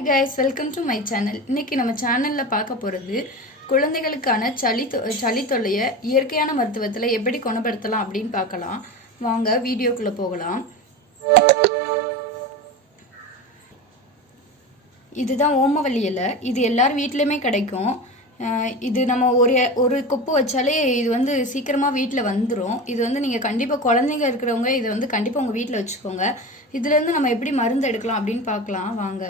Hi guys, welcome to my channel. இன்னைக்கு நம்ம சேனலில் பார்க்க போகிறது குழந்தைகளுக்கான சளி தொல்லையை இயற்கையான மருத்துவத்தில் எப்படி குணப்படுத்தலாம் அப்படின்னு பார்க்கலாம். வாங்க வீடியோக்குள்ளே போகலாம். இதுதான் ஓமவல்லி இலை. இது எல்லாரும் வீட்லேயுமே கிடைக்கும். இது நம்ம ஒரு கொப்பு வச்சாலே இது சீக்கிரமாக வீட்டில் வந்துடும். இது நீங்கள் கண்டிப்பாக குழந்தைங்க இருக்கிறவங்க இதை கண்டிப்பாக உங்கள் வீட்டில் வச்சுக்கோங்க. இதுலேருந்து நம்ம எப்படி மருந்து எடுக்கலாம் அப்படின்னு பார்க்கலாம் வாங்க.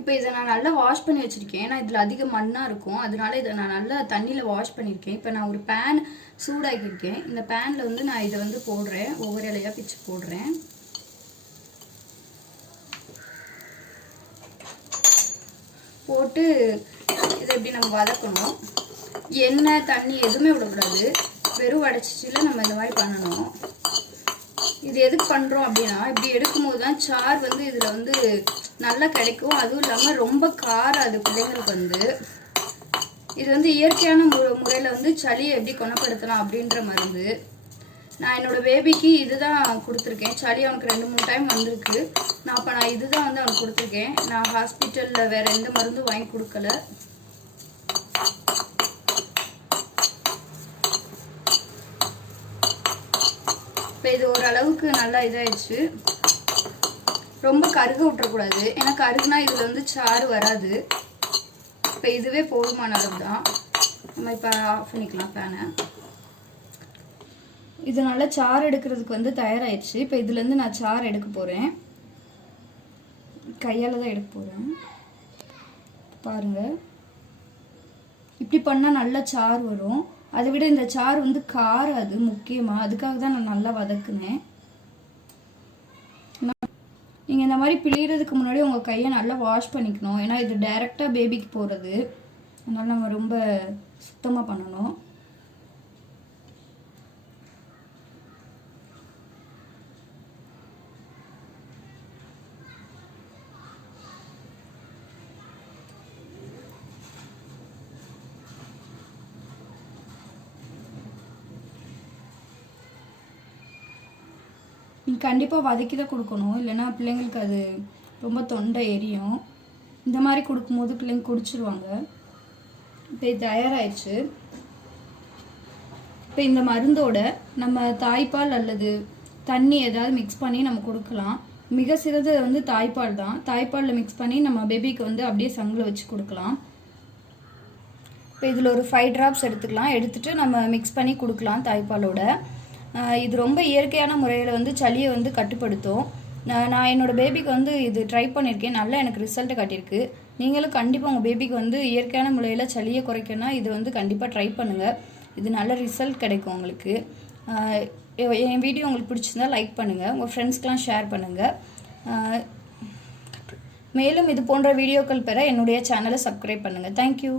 இப்போ இதை நான் நல்லா வாஷ் பண்ணி வச்சுருக்கேன். ஏன்னா இதில் அதிக மண்ணாக இருக்கும், அதனால இதை நான் நல்லா தண்ணியில் வாஷ் பண்ணியிருக்கேன். இப்போ நான் ஒரு பேன் சூடாக்கியிருக்கேன். இந்த பேனில் நான் இதை போடுறேன். ஒவ்வொரு இலையாக பிச்சு போடுறேன். போட்டு இதை எப்படி நம்ம வதக்கணும். எண்ணெய் தண்ணி எதுவுமே விடக்கூடாது. வெறும் வடைச்சிச்சில நம்ம இந்த மாதிரி பண்ணணும். இது எதுக்கு பண்ணுறோம் அப்படின்னா, இப்படி எடுக்கும்போது தான் சார் இதில் நல்லா கிடைக்கும். அதுவும் இல்லாமல் ரொம்ப காராது பிள்ளைங்களுக்கு. இது இயற்கையான முறையில் சளியை எப்படி குணப்படுத்தலாம் அப்படின்ற மருந்து. நான் என்னோட பேபிக்கு இதுதான் கொடுத்துருக்கேன். சளி அவனுக்கு 2-3 டைம் வந்திருக்கு. நான் இதுதான் அவனுக்கு கொடுத்துருக்கேன். நான் ஹாஸ்பிட்டலில் வேறு எந்த மருந்தும் வாங்கி கொடுக்கல. இப்போ இது ஓரளவுக்கு நல்லா இதாகிடுச்சு. ரொம்ப கருக விட்டுறக்கூடாது, ஏன்னா கருகுனா இதில் சாறு வராது. இப்போ இதுவே போதுமான அளவு தான். நம்ம இப்போ ஆஃப் பண்ணிக்கலாம் பேனை. இது நல்லா சாறு எடுக்கிறதுக்கு தயாராகிடுச்சு. இப்போ இதுலேருந்து நான் சாறு எடுக்க போகிறேன். கையால் தான் எடுக்க போகிறேன். பாருங்கள், இப்படி பண்ணால் நல்லா சாறு வரும். அதை விட இந்த சாறு காராது முக்கியமாக. அதுக்காக தான் நான் நல்லா வதக்குனேன். நீங்கள் இந்த மாதிரி பிழியறதுக்கு முன்னாடி உங்கள் கையை நல்லா வாஷ் பண்ணிக்கணும். ஏன்னா இது டைரெக்டாக பேபிக்கு போகிறது. அதனால் நம்ம ரொம்ப சுத்தமாக பண்ணணும். நீங்கள் கண்டிப்பாக வதக்கி தான் கொடுக்கணும், இல்லைன்னா பிள்ளைங்களுக்கு அது ரொம்ப தொண்டை எரியும். இந்த மாதிரி கொடுக்கும்போது பிள்ளைங்க குடிச்சிருவாங்க. இப்போ இது தயாராகிடுச்சு. இப்போ இந்த மருந்தோட நம்ம தாய்ப்பால் அல்லது தண்ணி ஏதாவது மிக்ஸ் பண்ணி நம்ம கொடுக்கலாம். மிக சிறந்தது தாய்ப்பால் தான். தாய்ப்பாலில் மிக்ஸ் பண்ணி நம்ம பேபிக்கு அப்படியே சங்கில் வச்சு கொடுக்கலாம். இப்போ இதில் ஒரு 5 ட்ராப்ஸ் எடுத்துக்கலாம். எடுத்துகிட்டு நம்ம மிக்ஸ் பண்ணி கொடுக்கலாம் தாய்ப்பாலோட. இது ரொம்ப இயற்கையான முறையில் சளியை கட்டுப்படுத்தும். நான் என்னோடய பேபிக்கு இது ட்ரை பண்ணியிருக்கேன். நல்லா எனக்கு ரிசல்ட்டு காட்டியிருக்கு. நீங்களும் கண்டிப்பாக உங்கள் பேபிக்கு இயற்கையான முறையில் சளியை குறைக்கணும்னா இது கண்டிப்பாக ட்ரை பண்ணுங்கள். இது நல்ல ரிசல்ட் கிடைக்கும் உங்களுக்கு. என் வீடியோ உங்களுக்கு பிடிச்சிருந்தா லைக் பண்ணுங்கள், உங்கள் ஃப்ரெண்ட்ஸ்க்கெலாம் ஷேர் பண்ணுங்கள். மேலும் இது போன்ற வீடியோக்கள் பெற என்னுடைய சேனலை சப்ஸ்கிரைப் பண்ணுங்கள். தேங்க்யூ.